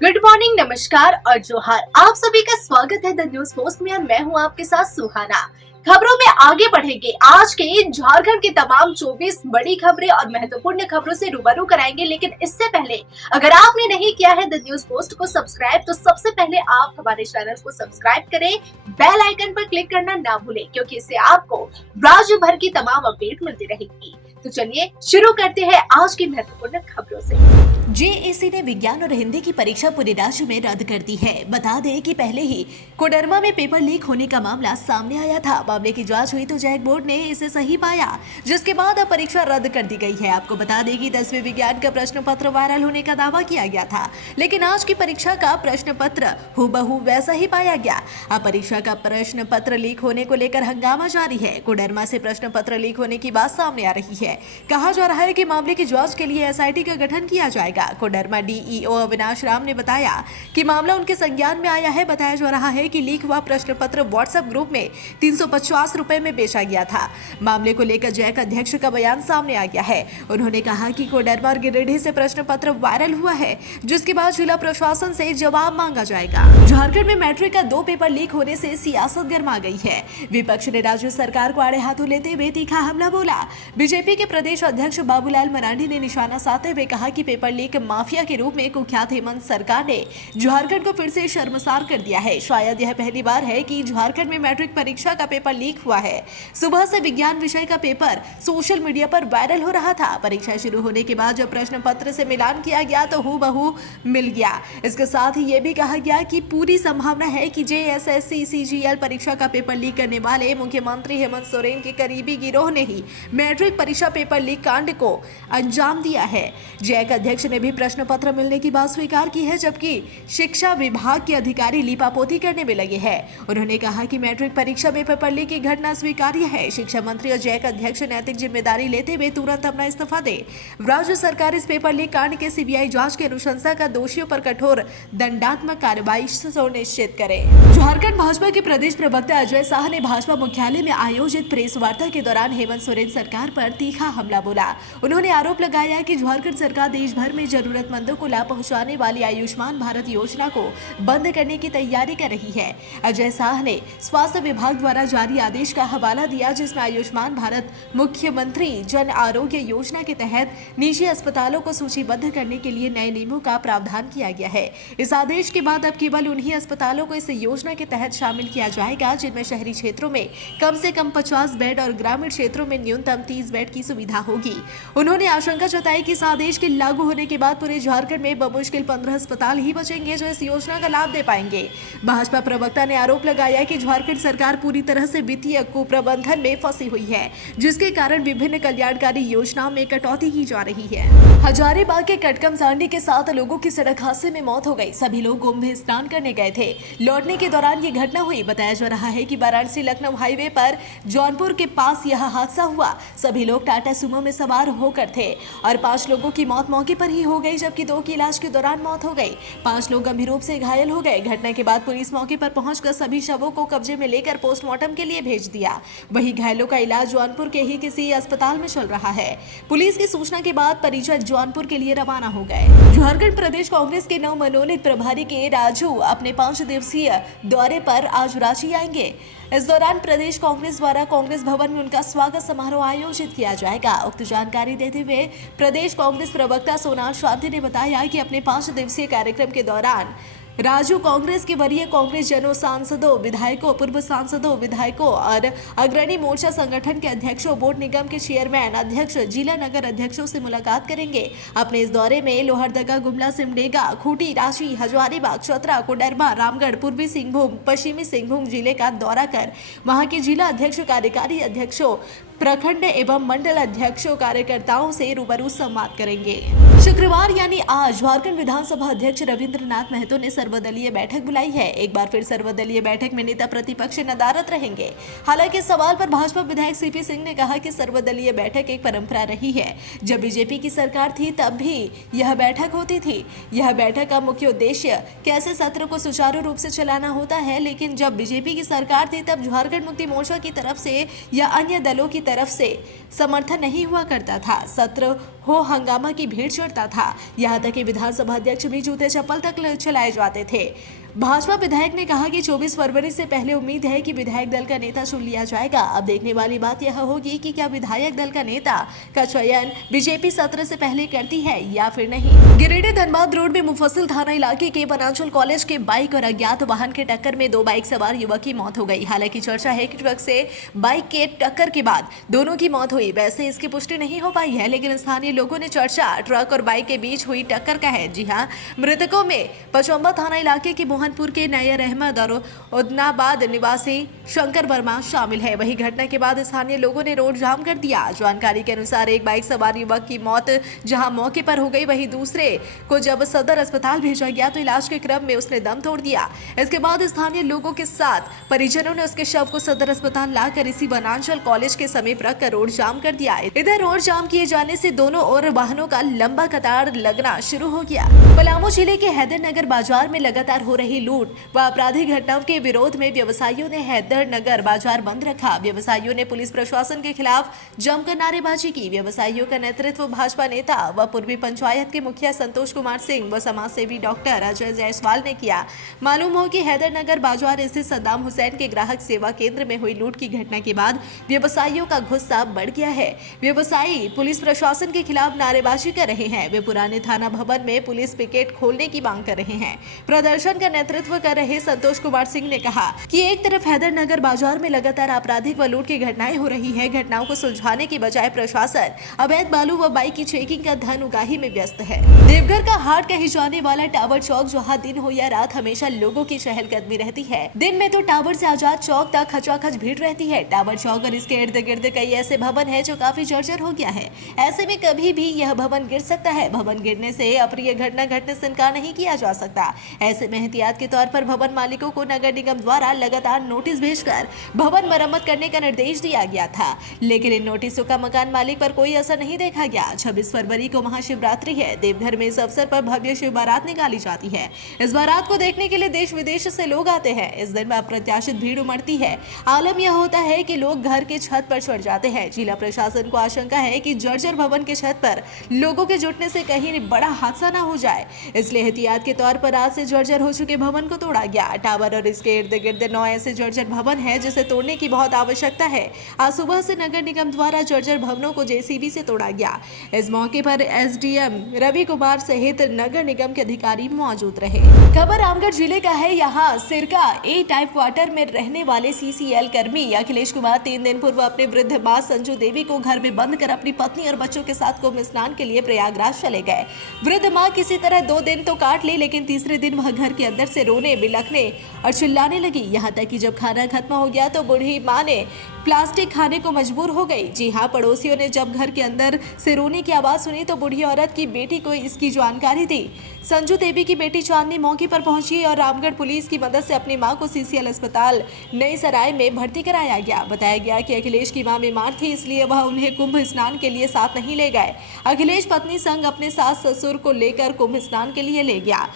Good morning, नमस्कार और जोहार। आप सभी का स्वागत है द न्यूज पोस्ट में और मैं हूं आपके साथ सुहाना। खबरों में आगे बढ़ेंगे। आज के झारखंड की तमाम 24 बड़ी खबरें और महत्वपूर्ण खबरों से रूबरू कराएंगे, लेकिन इससे पहले अगर आपने नहीं किया है द न्यूज पोस्ट को सब्सक्राइब, तो सबसे पहले आप हमारे चैनल को सब्सक्राइब करें, बेल आइकन पर क्लिक करना ना भूलें, क्योंकि इससे आपको राज्य भर की तमाम अपडेट मिलती रहेगी। तो चलिए शुरू करते हैं आज की महत्वपूर्ण खबरों से। जेएसी ने विज्ञान और हिंदी की परीक्षा पूरे राज्य में रद्द कर दी है। बता दें कि पहले ही कोडरमा में पेपर लीक होने का मामला सामने आया था। मामले की जांच हुई तो जैक बोर्ड ने इसे सही पाया, जिसके बाद अब परीक्षा रद्द कर दी गई है। आपको बता दें कि 10वीं विज्ञान का प्रश्न पत्र वायरल होने का दावा किया गया था, लेकिन आज की परीक्षा का प्रश्न पत्र हूबहू वैसा ही पाया गया। अब परीक्षा का प्रश्न पत्र लीक होने को लेकर हंगामा जारी है। कोडरमा से प्रश्न पत्र लीक होने की बात सामने आ रही है। कहा जा रहा है कि मामले की जांच के लिए एसआईटी का गठन किया जाएगा। कोडरमा डीईओ अविनाश राम ने बताया कि मामला उनके संज्ञान में आया है। बताया जा रहा है कि लीक हुआ प्रश्न पत्र व्हाट्सएप ग्रुप में 350 रुपए में बेचा गया था। मामले को लेकर जैक अध्यक्ष का बयान सामने आ गया है। उन्होंने कहा कि कोडरमा और गिरिडीह से प्रश्न पत्र वायरल हुआ है, जिसके बाद जिला प्रशासन से जवाब मांगा जाएगा। झारखंड में मैट्रिक का 2 पेपर लीक होने से सियासत गर्मा गई है। विपक्ष ने राज्य सरकार को आड़े हाथों लेते हुए तीखा हमला बोला। बीजेपी के प्रदेश अध्यक्ष बाबूलाल मरांडी ने निशाना साधते हुए कहा कि पेपर लीक माफिया के रूप में कुख्यात हेमंत सरकार ने झारखंड को फिर से शर्मसार कर दिया है। शायद यह पहली बार है कि झारखंड में मैट्रिक परीक्षा का पेपर लीक हुआ है। सुबह से विज्ञान विषय का पेपर सोशल मीडिया पर वायरल हो रहा था। परीक्षा शुरू होने के बाद जब प्रश्न पत्र से मिलान किया गया तो हूबहू मिल गया। इसके साथ ही यह भी कहा गया कि पूरी संभावना है कि जेएसएससी सीजीएल परीक्षा का पेपर लीक करने वाले मुख्यमंत्री हेमंत सोरेन के करीबी गिरोह ने ही मैट्रिक परीक्षा पेपर लीक कांड को अंजाम दिया है। जैक अध्यक्ष ने भी प्रश्न पत्र मिलने की बात स्वीकार की है, जबकि शिक्षा विभाग के अधिकारी लीपापोती करने में लगे हैं। उन्होंने कहा कि मैट्रिक परीक्षा में पेपर लीक की घटना स्वीकार्य है। शिक्षा मंत्री और जैक अध्यक्ष नैतिक जिम्मेदारी लेते हुए तुरंत अपना इस्तीफा दे। राज्य सरकार इस पेपर लीक कांड के सीबीआई जांच की अनुशंसा का दोषियों पर कठोर दंडात्मक कार्रवाई सुनिश्चित करे। झारखंड भाजपा के प्रदेश प्रवक्ता अजय शाह ने भाजपा मुख्यालय में आयोजित प्रेस वार्ता के दौरान हेमंत सोरेन सरकार पर तीखा हमला बोला। उन्होंने आरोप लगाया कि झारखंड सरकार देश भर में जरूरतमंदों को लाभ पहुंचाने वाली आयुष्मान भारत योजना को बंद करने की तैयारी कर रही है। अजय शाह ने स्वास्थ्य विभाग द्वारा जारी आदेश का हवाला दिया, जिसमें आयुष्मान भारत मुख्यमंत्री जन आरोग्य योजना के तहत निजी अस्पतालों को सूचीबद्ध करने के लिए नए नियमों का प्रावधान किया गया है। इस आदेश के बाद अब केवल उन्हीं अस्पतालों को इस योजना के तहत शामिल किया जाएगा जिनमें शहरी क्षेत्रों में कम से कम 50 बेड और ग्रामीण क्षेत्रों में न्यूनतम 30 बेड की सुविधा होगी। उन्होंने आशंका जताई कि इस आदेश के लागू होने के बाद पूरे झारखंड में बमुश्किल 15 अस्पताल ही बचेंगे जो इस योजना का लाभ दे पाएंगे। भाजपा प्रवक्ता ने आरोप लगाया कि झारखंड सरकार पूरी तरह से वित्तीय कुप्रबंधन में फंसी हुई है, जिसके कारण विभिन्न कल्याणकारी योजनाओं में कटौती की जा रही है। हजारीबाग के कटकम सांडी के 7 लोगों की सड़क हादसे में मौत हो गई। सभी लोग कुंभ में स्नान करने गए थे। लौटने के दौरान ये घटना हुई। बताया जा रहा है कि वाराणसी लखनऊ हाईवे पर जौनपुर के पास यह हादसा हुआ। सभी लोग टाटा सुमो में सवार होकर थे और 5 लोगों की मौत मौके पर ही हो गई, जबकि 2 की इलाज के दौरान मौत हो गई। 5 लोग गंभीर रूप से घायल हो गए। घटना के बाद पुलिस मौके पर पहुंचकर सभी शवों को कब्जे में लेकर पोस्टमार्टम के लिए भेज दिया। वहीं घायलों का इलाज जौनपुर के ही किसी अस्पताल में चल रहा है। पुलिस की सूचना के बाद परिजन जौनपुर के लिए रवाना हो गए। झारखंड प्रदेश कांग्रेस के नवमनोनीत प्रभारी के राजू अपने 5 दिवसीय दौरे पर आज रांची आएंगे। इस दौरान प्रदेश कांग्रेस द्वारा कांग्रेस भवन में उनका स्वागत समारोह आयोजित किया जाएगा। उक्त जानकारी देते हुए प्रदेश कांग्रेस प्रवक्ता सोनाल शांति ने बताया कि अपने 5 दिवसीय कार्यक्रम के दौरान राजू कांग्रेस के वरीय कांग्रेस जनों, सांसदों, विधायकों, पूर्व सांसदों, विधायकों और अग्रणी मोर्चा संगठन के अध्यक्षों, बोर्ड निगम के चेयरमैन, अध्यक्ष, जिला नगर अध्यक्षों से मुलाकात करेंगे। अपने इस दौरे में लोहरदगा, गुमला, सिमडेगा, खूंटी, रांची, हजारीबाग, चतरा, कोडरमा, रामगढ़, पूर्वी सिंहभूम, पश्चिमी सिंहभूम जिले का दौरा कर वहां के जिला अध्यक्ष, कार्यकारी अध्यक्षों, प्रखंड एवं मंडल अध्यक्षों, कार्यकर्ताओं से रूबरू संवाद करेंगे। शुक्रवार यानी आज झारखंड विधानसभा अध्यक्ष रविंद्रनाथ महतो ने सर्वदलीय बैठक बुलाई है। एक बार फिर सर्वदलीय बैठक में नेता प्रतिपक्ष नदारद रहेंगे। हालांकि इस सवाल पर भाजपा विधायक सीपी सिंह ने कहा कि सर्वदलीय बैठक एक परंपरा रही है। जब बीजेपी की सरकार थी तब भी यह बैठक होती थी। यह बैठक का मुख्य उद्देश्य कैसे सत्र को सुचारू रूप से चलाना होता है, लेकिन जब बीजेपी की सरकार थी तब झारखंड मुक्ति मोर्चा की तरफ से या अन्य दलों की तरफ से समर्थन नहीं हुआ करता था। सत्र हो हंगामा की भीड़ चढ़ता था। यहाँ तक कि विधानसभा अध्यक्ष भी जूते चप्पल तक चलाए जाते थे। भाजपा विधायक ने कहा कि 24 फरवरी से पहले उम्मीद है कि विधायक दल का नेता चुन लिया जाएगा। अब देखने वाली बात यह होगी कि क्या विधायक दल का नेता का चयन बीजेपी सत्र से पहले करती है या फिर नहीं। गिरिडीह धनबाद रोड में मुफस्सिल थाना इलाके के वनांचल कॉलेज के बाइक और अज्ञात वाहन के टक्कर में 2 बाइक सवार युवक की मौत हो गई। हालांकि चर्चा है कि ट्रक से बाइक के टक्कर के बाद दोनों की मौत हुई। वैसे इसकी पुष्टि नहीं हो पाई है, लेकिन स्थानीय लोगों ने चर्चा ट्रक और बाइक के बीच हुई टक्कर का है। जी हाँ, मृतकों में पचम्बा थाना इलाके के मोहनपुर के नैयर अहमद और उदनाबाद निवासी शंकर वर्मा शामिल है। वहीं घटना के बाद स्थानीय लोगों ने रोड जाम कर दिया। जानकारी के अनुसार एक बाइक सवार युवक की मौत जहां मौके पर हो गई, वहीं दूसरे को जब सदर अस्पताल भेजा गया तो इलाज के क्रम में उसने दम तोड़ दिया। इसके बाद स्थानीय लोगों के साथ परिजनों ने उसके शव को सदर अस्पताल लाकर इसी वनांचल कॉलेज के समीप रखकर रोड जाम कर दिया। इधर रोड जाम किए जाने से दोनों ओर वाहनों का लंबा कतार लगना शुरू हो गया। पलामू जिले के हैदरनगर बाजार में लगातार हो रही लूट व आपराधिक घटनाओं के विरोध में व्यवसायियों ने हैदरनगर बाजार बंद रखा। व्यवसायियों ने पुलिस प्रशासन के खिलाफ जमकर नारेबाजी की। व्यवसायियों का नेतृत्व भाजपा नेता व पूर्वी पंचायत के मुखिया संतोष कुमार सिंह व समाजसेवी डॉक्टर अजय जायसवाल ने किया। मालूम हो कि हैदरनगर बाजार स्थित सद्दाम हुसैन के ग्राहक सेवा केंद्र में हुई लूट की घटना के बाद व्यवसायियों का गुस्सा बढ़ गया है। व्यवसायी पुलिस प्रशासन के खिलाफ नारेबाजी कर रहे हैं। वे पुराने थाना भवन में पुलिस पिकेट खोलने की मांग कर रहे हैं। प्रदर्शन का नेतृत्व कर रहे संतोष कुमार सिंह ने कहा कि एक तरफ हैदरनगर बाजार में लगातार आपराधिक व लूट की घटनाएं हो रही है। घटनाओं को सुलझाने की बजाय प्रशासन अवैध बालू व बाइक की चेकिंग का धन उगाही में व्यस्त है। देवघर का हाट कहे जाने वाला टावर चौक जहां दिन हो या रात हमेशा लोगों की चहलकदमी रहती है। दिन में तो टावर से आजाद चौक तक खचाखच भीड़ रहती है। टावर चौक और इसके इर्द गिर्द कई ऐसे भवन है जो काफी जर्जर हो गया है। ऐसे में कभी भी यह भवन गिर सकता है। भवन गिरने से अप्रिय घटना घटने से इनकार नहीं किया जा सकता। ऐसे में एहतियात के तौर पर भवन मालिकों को नगर निगम द्वारा लगातार नोटिस भेजकर भवन मरम्मत करने का निर्देश दिया गया था, लेकिन इन नोटिसों का मकान मालिक पर कोई असर नहीं देखा गया। 26 फरवरी को महाशिवरात्रि है। देवघर में इस अवसर पर भव्य शिव बारात निकाली जाती है। इस बारात को देखने के लिए देश विदेश से लोग आते हैं। इस दिन में अप्रत्याशित भीड़ उमड़ती है। आलम यह होता है कि लोग घर के छत पर चढ़ जाते हैं। जिला प्रशासन को आशंका है कि जर्जर भवन के छत पर लोगों के जुटने से कहीं बड़ा हादसा न हो जाए, इसलिए एहतियात के तौर पर आज से जर्जर हो चुके भवन को तोड़ा गया। टावर और इसके इर्द गिर्द 9 ऐसे जर्जर भवन है जिसे तोड़ने की बहुत आवश्यकता है। आज सुबह से नगर निगम द्वारा जर्जर भवनों को जेसीबी से तोड़ा गया। इस मौके पर एसडीएम रवि कुमार सहित नगर निगम के अधिकारी मौजूद रहे। खबर रामगढ़ जिले का है। यहाँ सिरका ए टाइप क्वार्टर में रहने वाले सीसीएल कर्मी अखिलेश कुमार 3 दिन पूर्व अपने वृद्ध मां संजू देवी को घर में बंद कर अपनी पत्नी और बच्चों के साथ कुंभ स्नान के लिए प्रयागराज चले गए। वृद्ध मां किसी तरह 2 दिन तो काट ली, लेकिन तीसरे दिन वह घर के अंदर से रोने बिलखने और चिल्लाने लगी। यहाँ तक कि जब खाना खत्म हो गया तो बूढ़ी मां ने प्लास्टिक खाने को मजबूर हो गई। जी हाँ, पड़ोसियों ने जब घर के अंदर से रोने की आवाज सुनी तो बूढ़ी औरत की बेटी को इसकी जानकारी दी। संजू देवी की बेटी चांदनी मौके पर पहुंची और रामगढ़ पुलिस की मदद से अपनी मां को सीसीएल अस्पताल नई सराय में भर्ती कराया गया। बताया गया कि अखिलेश की मां बीमार थी, इसलिए वह उन्हें कुंभ स्नान के लिए साथ नहीं ले गए। अखिलेश पत्नी संग अपने सास ससुर को लेकर कुंभ स्नान के लिए ले गया।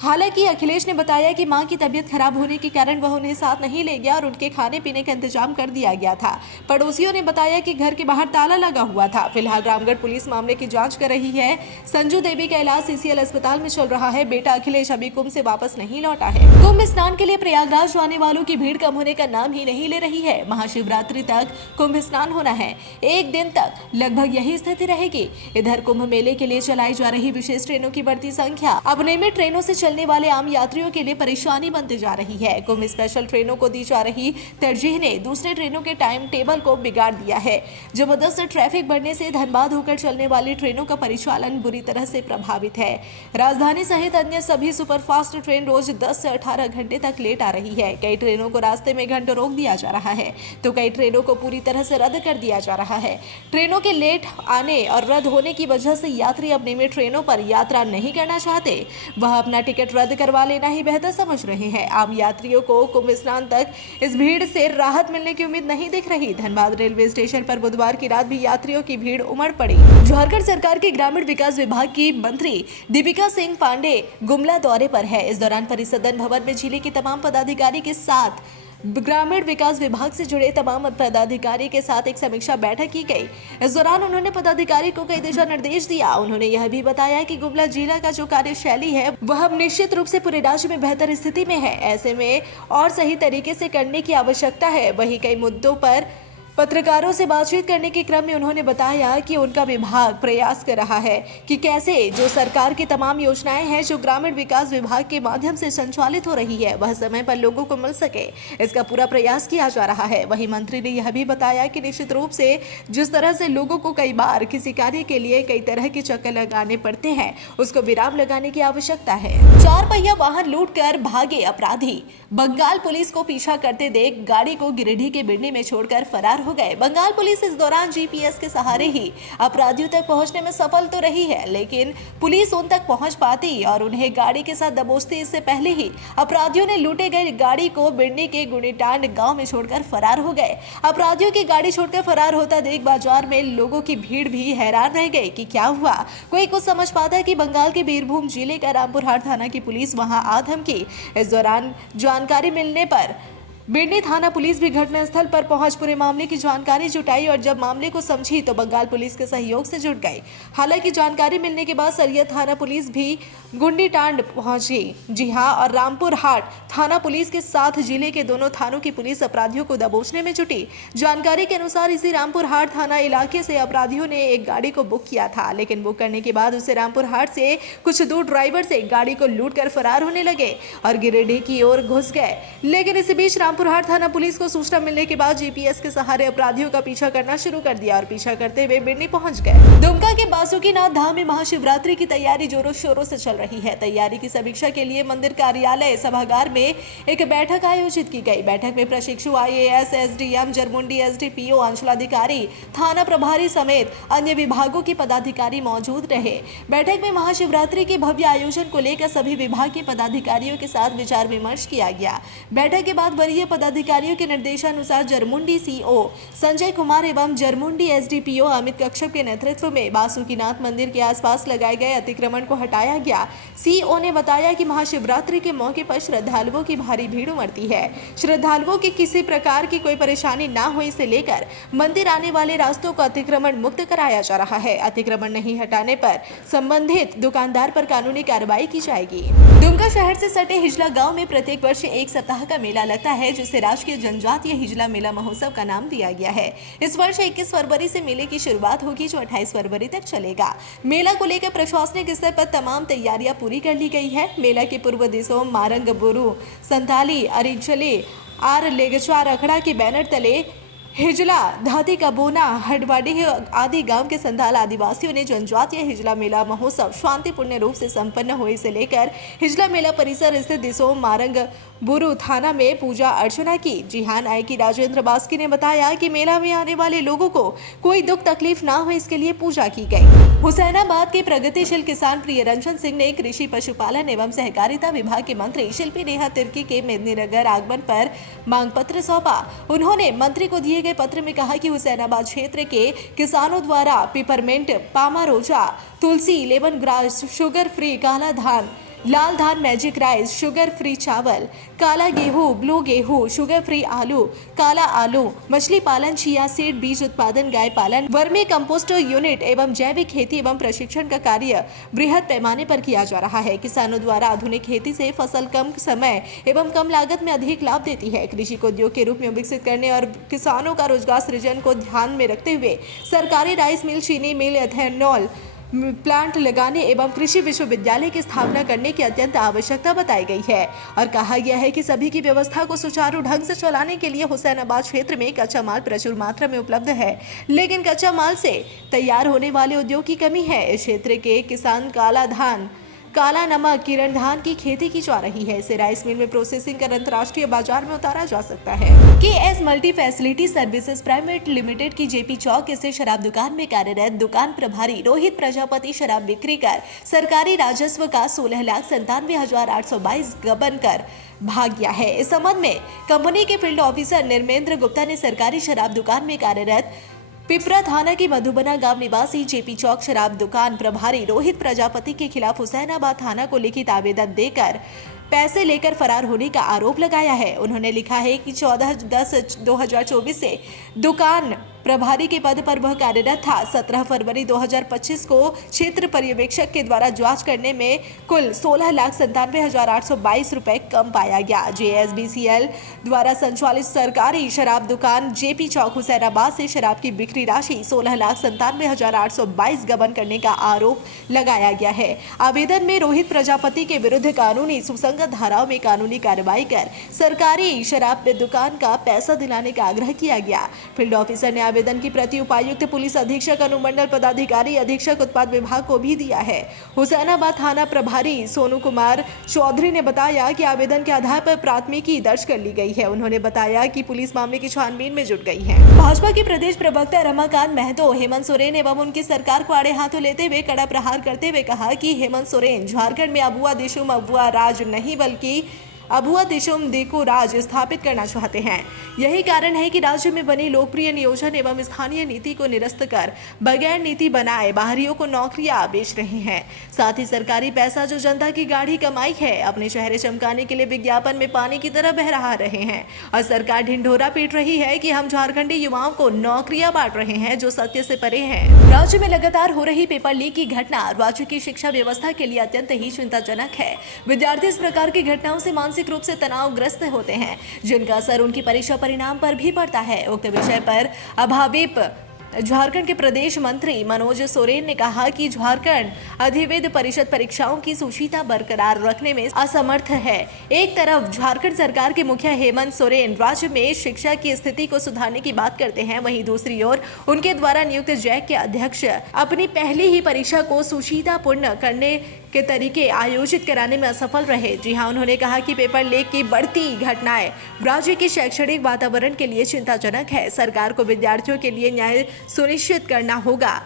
हालांकि अखिलेश ने बताया कि मां की तबीयत खराब होने के कारण वह उन्हें साथ नहीं ले गया और उनके खाने पीने का इंतजाम कर दिया गया था। पड़ोसियों ने बताया कि घर के बाहर ताला लगा हुआ था। फिलहाल रामगढ़ पुलिस मामले की जांच कर रही है। संजू देवी का इलाज सीसीएल अस्पताल में चल रहा है। बेटा अखिलेश अभी कुंभ से वापस नहीं लौटा है। कुंभ स्नान के लिए प्रयागराज जाने वालों की भीड़ कम होने का नाम ही नहीं ले रही है। महाशिवरात्रि तक कुंभ स्नान होना है। एक दिन तक लगभग यही स्थिति रहेगी। इधर कुंभ मेले के लिए चलाई जा रही विशेष ट्रेनों की बढ़ती संख्या अब नियमित ट्रेनों से चलने वाले आम यात्रियों के लिए परेशानी बनती जा रही है। कुंभ स्पेशल ट्रेनों को दी जा रही तरजीह ने दूसरे ट्रेनों के टाइम टेबल को बिगाड़ दिया है। जबरदस्त ट्रैफिक बढ़ने से धनबाद होकर चलने वाली ट्रेनों का परिचालन बुरी तरह से प्रभावित है। राजधानी सहित अन्य सभी सुपरफास्ट ट्रेन रोज 10 से 18 घंटे तक लेट आ रही है। कई ट्रेनों को रास्ते में घंटों रोक दिया जा रहा है तो कई ट्रेनों को पूरी तरह से रद्द कर दिया जा रहा है। ट्रेनों के लेट आने और रद्द होने की वजह से यात्री अब नियमित ट्रेनों पर यात्रा नहीं करना चाहते। वह अपना टिकट रद्द करवा लेना ही बेहतर समझ रहे हैं। आम यात्रियों को कुंभ स्नान तक इस भीड़ से राहत मिलने की उम्मीद नहीं दिख रही। धनबाद रेलवे स्टेशन पर बुधवार की रात भी यात्रियों की भीड़ उमड़ पड़ी। झारखंड सरकार के ग्रामीण विकास विभाग की मंत्री दीपिका सिंह पांडे गुमला दौरे पर है। इस दौरान परिसदन भवन में जिले के तमाम पदाधिकारी के साथ ग्रामीण विकास विभाग से जुड़े तमाम पदाधिकारी के साथ एक समीक्षा बैठक की गई। इस दौरान उन्होंने पदाधिकारी को कई दिशा निर्देश दिया। उन्होंने यह भी बताया कि गुमला जिला का जो कार्यशैली है वह अब निश्चित रूप से पूरे राज्य में बेहतर स्थिति में है, ऐसे में और सही तरीके से करने की आवश्यकता है। वहीं कई मुद्दों पर पत्रकारों से बातचीत करने के क्रम में उन्होंने बताया कि उनका विभाग प्रयास कर रहा है कि कैसे जो सरकार की तमाम योजनाएं हैं जो ग्रामीण विकास विभाग के माध्यम से संचालित हो रही है वह समय पर लोगों को मिल सके, इसका पूरा प्रयास किया जा रहा है। वहीं मंत्री ने यह भी बताया कि निश्चित रूप से जिस तरह से लोगों को कई बार किसी कार्य के लिए कई तरह के चक्कर लगाने पड़ते हैं उसको विराम लगाने की आवश्यकता है। 4 पहिया वाहन लूट कर भागे अपराधी, बंगाल पुलिस को पीछा करते देख गाड़ी को गिरिडीह के बिड़नी में छोड़कर फरार हो गए। बंगाल पुलिस इस दौरान जीपीएस के सहारे ही अपराधियों तक पहुंचने में सफल तो रही है, लेकिन पुलिस उन तक पहुंच पाती और उन्हें गाड़ी के साथ दबोचती इससे पहले ही अपराधियों ने लूटे गए गाड़ी को बिड़नी के गुणीटांड गांव में छोड़कर फरार हो गए। अपराधियों की गाड़ी छोड़कर फरार होता देख बाजार में लोगों की भीड़ भी हैरान रह गई कि क्या हुआ। कोई कुछ समझ पाता कि बंगाल के बीरभूम जिले का रामपुरहाट थाना की पुलिस वहां आ धमकी। इस दौरान जानकारी मिलने पर बिड़नी थाना पुलिस भी घटनास्थल पर पहुंच पूरे मामले की जानकारी जुटाई और जब मामले को समझी तो बंगाल पुलिस के सहयोग से जुट गई। हालांकि जानकारी मिलने के बाद सरिया थाना पुलिस भी गुंडीटांड पहुंची। जी हां, और रामपुरहाट थाना पुलिस के साथ जिले के दोनों थानों की पुलिस अपराधियों को दबोचने में जुटी। जानकारी के अनुसार इसी रामपुरहाट थाना इलाके से अपराधियों ने एक गाड़ी को बुक किया था, लेकिन बुक करने के बाद उसे रामपुरहाट से कुछ दूर ड्राइवर से गाड़ी को लूट कर फरार होने लगे और गिरिडीह की ओर घुस गए। लेकिन इसी बीच रामपुरहाट थाना पुलिस को सूचना मिलने के बाद जीपीएस के सहारे अपराधियों का पीछा करना शुरू कर दिया और पीछा करते हुए बिड़नी पहुंच गए। दुमका के बासुकीनाथ धाम में महाशिवरात्रि की तैयारी जोरों शोरों से चल रही है। तैयारी की समीक्षा के लिए मंदिर कार्यालय सभागार में एक बैठक आयोजित की गई। बैठक में प्रशिक्षु आईएएस, एसडीएम, जरमुंडी एसडीपीओ, अंचलाधिकारी, थाना प्रभारी समेत अन्य विभागों के पदाधिकारी मौजूद रहे। बैठक में महाशिवरात्रि के भव्य आयोजन को लेकर सभी विभाग के पदाधिकारियों के साथ विचार विमर्श किया गया। बैठक के बाद वरीय पदाधिकारियों के निर्देशानुसार जरमुंडी सीओ संजय कुमार एवं जरमुंडी एसडीपीओ अमित कश्यप के नेतृत्व में बासुकीनाथ मंदिर के आसपास लगाए गए अतिक्रमण को हटाया गया। सीओ ने बताया कि महाशिवरात्रि के मौके पर श्रद्धालुओं की भारी भीड़ उमड़ती है। श्रद्धालुओं की किसी प्रकार की कोई परेशानी ना हो इसे लेकर मंदिर आने वाले रास्तों को अतिक्रमण मुक्त कराया जा रहा है। अतिक्रमण नहीं हटाने पर संबंधित दुकानदार पर कानूनी कार्रवाई की जाएगी। दुमका शहर से सटे हिजला गांव में प्रत्येक वर्ष एक सप्ताह का मेला लगता है, जिसे राष्ट्रीय जनजातीय हिजला मेला महोत्सव का नाम दिया गया है। इस वर्ष 21 फरवरी से मेले की शुरुआत होगी जो 28 फरवरी तक चलेगा। मेला को लेकर प्रशासनिक स्तर पर तमाम तैयारियां पूरी कर ली गई है। मेला के पूर्व दिवसों मारंग, बुरु, संताली, अरिचले, आर लेगचार अखड़ा के बैनर तले हिजला, धाती का बोना, हडवाडी आदि गांव के संथाल आदिवासियों ने जनजातीय हिजला मेला महोत्सव शांतिपूर्ण रूप से संपन्न हुए से लेकर हिजला मेला परिसर स्थित दिसोम मारंग बुरु थाना में पूजा अर्चना की। जी हां, नायकी राजेंद्र बास्की ने बताया कि मेला में आने वाले लोगों को कोई दुख तकलीफ ना हो इसके लिए पूजा की गई। हुसैनाबाद के प्रगतिशील किसान प्रियरंजन सिंह ने कृषि, पशुपालन एवं सहकारिता विभाग के मंत्री शिल्पी नेहा तिर्की के मेदिनीनगर आगमन पर मांग पत्र सौंपा। उन्होंने मंत्री को दिए गए पत्र में कहा कि हुसैनाबाद क्षेत्र के किसानों द्वारा पिपरमेंट, पामारोजा, तुलसी, लेमन ग्रास, शुगर फ्री काला धान, लाल धान, मैजिक राइस, शुगर फ्री चावल, काला गेहूं, ब्लू गेहूं, शुगर फ्री आलू, काला आलू, मछली पालन, चिया सीड, बीज उत्पादन, गाय पालन, वर्मी कंपोस्ट यूनिट एवं जैविक खेती एवं प्रशिक्षण का कार्य बृहद पैमाने पर किया जा रहा है। किसानों द्वारा आधुनिक खेती से फसल कम समय एवं कम लागत में अधिक लाभ देती है। कृषि को उद्योग के रूप में विकसित करने और किसानों का रोजगार सृजन को ध्यान में रखते हुए सरकारी राइस मिल, चीनी मिल, एथेनॉल प्लांट लगाने एवं कृषि विश्वविद्यालय की स्थापना करने की अत्यंत आवश्यकता बताई गई है और कहा गया है कि सभी की व्यवस्था को सुचारू ढंग से चलाने के लिए हुसैनाबाद क्षेत्र में कच्चा माल प्रचुर मात्रा में उपलब्ध है, लेकिन कच्चा माल से तैयार होने वाले उद्योग की कमी है। इस क्षेत्र के किसान काला धान, काला नमक, किरण धान की खेती की जा रही है। इसे राइस मिल में प्रोसेसिंग कर अंतर्राष्ट्रीय बाजार में उतारा जा सकता है। KS multi facility services private limited की जेपी चौक स्थित शराब दुकान में कार्यरत दुकान प्रभारी रोहित प्रजापति शराब बिक्री कर सरकारी राजस्व का 16,97,822 गबन कर भाग गया है। इस संबंध में कंपनी के फील्ड ऑफिसर निर्मेंद्र गुप्ता ने सरकारी शराब दुकान में कार्यरत पिपरा थाना की मधुबना गांव निवासी जेपी चौक शराब दुकान प्रभारी रोहित प्रजापति के खिलाफ हुसैनाबाद थाना को लिखित आवेदन देकर पैसे लेकर फरार होने का आरोप लगाया है। उन्होंने लिखा है कि 14/10/2024 से दुकान प्रभारी के पद पर वह कार्यरत था। 17 फरवरी 2025 को क्षेत्र पर्यवेक्षक के द्वारा जांच करने में कुल 16,97,822 रुपए कम पाया गया। JSBCL द्वारा संचालित सरकारी शराब दुकान JP चौक हुसैनाबाद से शराब की बिक्री राशि 16,97,822 गबन करने का आरोप लगाया गया है। आवेदन में रोहित प्रजापति के विरुद्ध कानूनी सुसंगत धाराओं में कानूनी कार्रवाई कर सरकारी शराब दुकान का पैसा दिलाने का आग्रह किया गया। फील्ड ऑफिसर ने आवेदन की प्रति उपायुक्त, पुलिस अधीक्षक, अनुमंडल पदाधिकारी, अधीक्षक उत्पाद विभाग को भी दिया है। हुसैनाबाद थाना प्रभारी सोनू कुमार चौधरी ने बताया कि आवेदन के आधार पर प्राथमिकी दर्ज कर ली गई है। उन्होंने बताया कि पुलिस मामले की छानबीन में जुट गई है। भाजपा के प्रदेश प्रवक्ता रमाकांत महतो हेमंत सोरेन एवं उनकी सरकार को आड़े हाथों लेते हुए कड़ा प्रहार करते हुए कहा कि हेमंत सोरेन झारखंड में अबुआ दिशुम अबुआ राज नहीं बल्कि अबुआ दिशुम देखो राज स्थापित करना चाहते हैं। यही कारण है कि राज्य में बनी लोकप्रिय नियोजन एवं स्थानीय नीति को निरस्त कर बगैर नीति बनाए बाहरियों को नौकरियां बेच रहे हैं। साथ ही सरकारी पैसा जो जनता की गाढ़ी कमाई है अपने चेहरे चमकाने के लिए विज्ञापन में पानी की तरह बह रहा रहे हैं और सरकार ढिंढोरा पीट रही है कि हम झारखंडी युवाओं को नौकरियां बांट रहे हैं, जो सत्य से परे है। राज्य में लगातार हो रही पेपर लीक की घटना राज्य की शिक्षा व्यवस्था के लिए अत्यंत ही चिंताजनक है। विद्यार्थी इस प्रकार की घटनाओं से मानसिक रूप से तनावग्रस्त होते हैं, जिनका असर उनकी परीक्षा परिणाम पर भी पड़ता है। उक्त विषय पर अभाविप झारखंड के प्रदेश मंत्री मनोज सोरेन ने कहा कि झारखंड अधिविद्य परिषद परीक्षाओं की सुचिता बरकरार रखने में असमर्थ है। एक तरफ झारखंड सरकार के मुखिया हेमंत सोरेन राज्य में शिक्षा की स्थिति को सुधारने की बात करते हैं, वहीं दूसरी ओर उनके द्वारा नियुक्त जैक के अध्यक्ष अपनी पहली ही परीक्षा को सुचितापूर्ण करने के तरीके आयोजित कराने में असफल रहे। जी हां, उन्होंने कहा कि पेपर लीक की बढ़ती घटनाएं राज्य के शैक्षणिक वातावरण के लिए चिंताजनक है। सरकार को विद्यार्थियों के लिए न्याय सुनिश्चित करना होगा।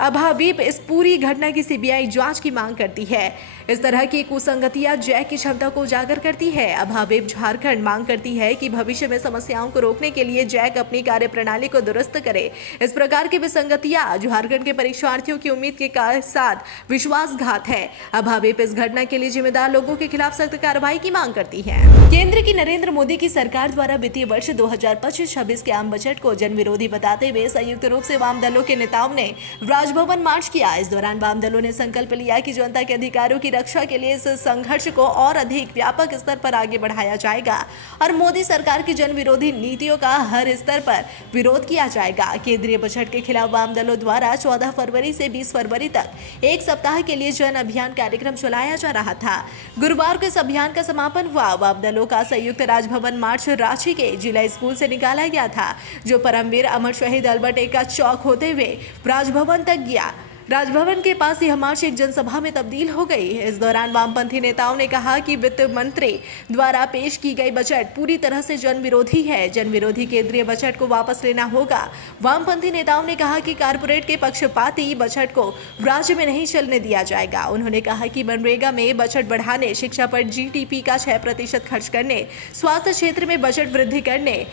अभाविप इस पूरी घटना की CBI जांच की मांग करती है। इस तरह की कुसंगतियां जैक की क्षमता को उजागर करती है। अभाविप झारखंड मांग करती है कि भविष्य में समस्याओं को रोकने के लिए जैक अपनी कार्यप्रणाली को दुरुस्त करे। इस प्रकार की विसंगतियां झारखंड के परीक्षार्थियों की उम्मीद के साथ विश्वासघात है। अभाविप इस घटना के लिए जिम्मेदार लोगों के खिलाफ सख्त कार्रवाई की मांग करती है। केंद्र की नरेंद्र मोदी की सरकार द्वारा वित्तीय वर्ष 2025-26 के आम बजट को जन विरोधी बताते हुए संयुक्त रूप से वाम दलों के नेताओं ने राजभवन मार्च किया। इस दौरान वाम दलों ने संकल्प लिया कि जनता के अधिकारों की रक्षा के लिए इस संघर्ष को और अधिक व्यापक स्तर पर आगे बढ़ाया जाएगा और मोदी सरकार की जन विरोधी नीतियों का हर स्तर पर विरोध किया जाएगा। केंद्रीय बजट के खिलाफ वाम दलों द्वारा 14 फरवरी से 20 फरवरी तक एक सप्ताह के लिए जन अभियान कार्यक्रम चलाया जा रहा था। गुरुवार को इस अभियान का समापन हुआ। वाम दलों का संयुक्त राजभवन मार्च रांची के जिला स्कूल से निकाला गया था, जो परमवीर अमर शहीद अल्बर्ट एक्का चौक होते हुए राजभवन तक गया। राजभवन के पास यह मार्च एक जनसभा में तब्दील हो गई। इस दौरान वामपंथी नेताओं ने कहा कि वित्त मंत्री द्वारा पेश की गई बजट पूरी तरह से जन विरोधी है। जन विरोधी केंद्रीय बजट को वापस लेना होगा। वामपंथी नेताओं ने कहा कि कारपोरेट के पक्षपाती बजट को राज्य में नहीं चलने दिया जाएगा। उन्होंने कहा कि मनरेगा में बजट बढ़ाने, शिक्षा पर GDP का 6% खर्च करने, स्वास्थ्य क्षेत्र में बजट वृद्धि करने,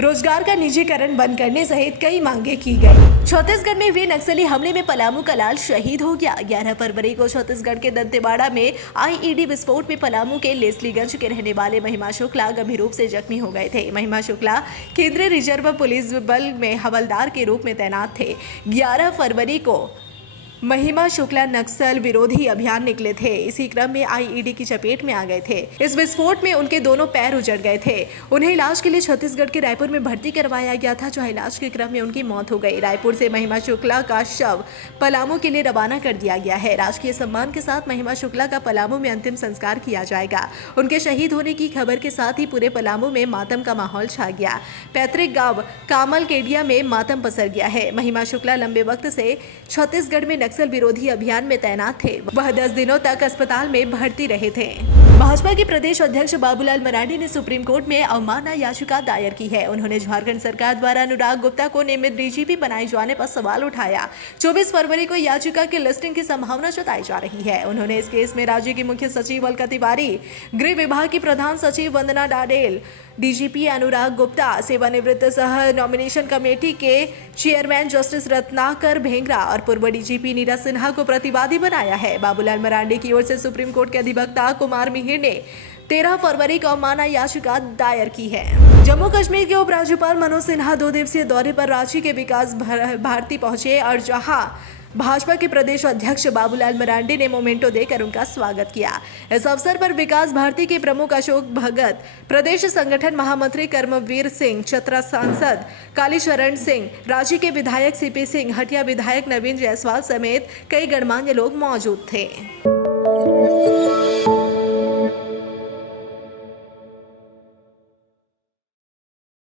रोजगार का निजीकरण बंद करने सहित कई मांगे की गई। छत्तीसगढ़ में हुए नक्सली हमले में पलामू का लाल शहीद हो गया। 11 फरवरी को छत्तीसगढ़ के दंतेवाड़ा में IED विस्फोट में पलामू के लेस्लीगंज के रहने वाले महिमा शुक्ला गंभीर रूप से जख्मी हो गए थे। महिमा शुक्ला केंद्रीय रिजर्व पुलिस बल में हवलदार के रूप में तैनात थे। 11 फरवरी को महिमा शुक्ला नक्सल विरोधी अभियान निकले थे। इसी क्रम में IED की चपेट में आ गए थे। इस विस्फोट में उनके दोनों पैर उजड़ गए थे। उन्हें इलाज के लिए छत्तीसगढ़ के रायपुर में भर्ती करवाया गया था, जहां इलाज के क्रम में उनकी मौत हो गई। रायपुर से महिमा शुक्ला का शव पलामू के लिए रवाना कर दिया गया है। राजकीय सम्मान के साथ महिमा शुक्ला का पलामू में अंतिम संस्कार किया जाएगा। उनके शहीद होने की खबर के साथ ही पूरे पलामू में मातम का माहौल छा गया। पैतृक गांव कामल केडिया में मातम पसर गया है। महिमा शुक्ला लंबे वक्त से छत्तीसगढ़ में नक्सल विरोधी अभियान में तैनात थे। वह 10 दिनों तक अस्पताल में भर्ती रहे थे। भाजपा के प्रदेश अध्यक्ष बाबूलाल मरांडी ने सुप्रीम कोर्ट में अवमानना याचिका दायर की है। उन्होंने झारखंड सरकार द्वारा अनुराग गुप्ता को नियमित DGP बनाए जाने पर सवाल उठाया। 24 फरवरी को याचिका की लिस्टिंग की संभावना जताई जा रही है। उन्होंने इस केस में राज्य की मुख्य सचिव अलका तिवारी, गृह विभाग की प्रधान सचिव वंदना डाडेल, DGP अनुराग गुप्ता, सेवानिवृत्त सह नॉमिनेशन कमेटी के चेयरमैन जस्टिस रत्नाकर भेंगरा और पूर्व DGP नीरज सिन्हा को प्रतिवादी बनाया है। बाबूलाल मरांडी की ओर से सुप्रीम कोर्ट के अधिवक्ता कुमार मिहिर ने 13 फरवरी को माना याचिका दायर की है। जम्मू कश्मीर के उपराज्यपाल मनोज सिन्हा 2 दिवसीय दौरे पर रांची के विकास भारती पहुंचे और जहां भाजपा के प्रदेश अध्यक्ष बाबूलाल मरांडी ने मोमेंटो देकर उनका स्वागत किया। इस अवसर पर विकास भारती के प्रमुख अशोक भगत, प्रदेश संगठन महामंत्री कर्मवीर सिंह, चतरा सांसद कालीचरण सिंह, रांची के विधायक सीपी सिंह, हटिया विधायक नवीन जायसवाल समेत कई गणमान्य लोग मौजूद थे।